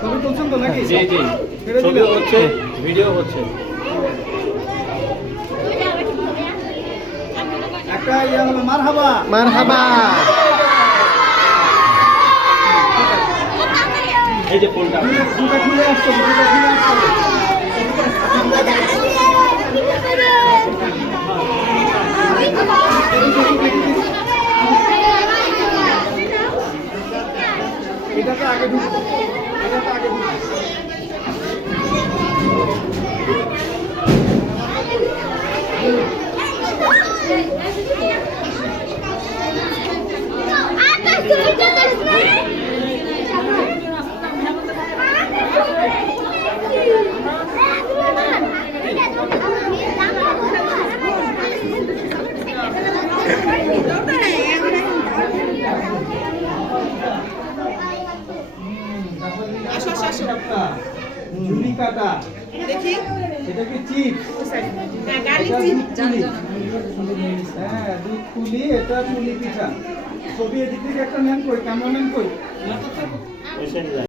ছবি তুলছেন তো নাকি? জি জি, ছবি হচ্ছে, ভিডিও হচ্ছে। একটা ইয়া হলো মারহাবা। মারহাবা। এই যে ফুলটা দুটা খুলে আসতো, দুটা খুলে আসতো। এটাতে আগে ঢুকবো, এটাতে আগে ঢুকবো। ঝুলি কাটা দেখি, এটা কি চিপস? হ্যাঁ, দুধ পুলি, এটা পুলি পিঠা। ছবি এদিক থেকে একটা নেন কই, ক্যামেরাম্যান কই?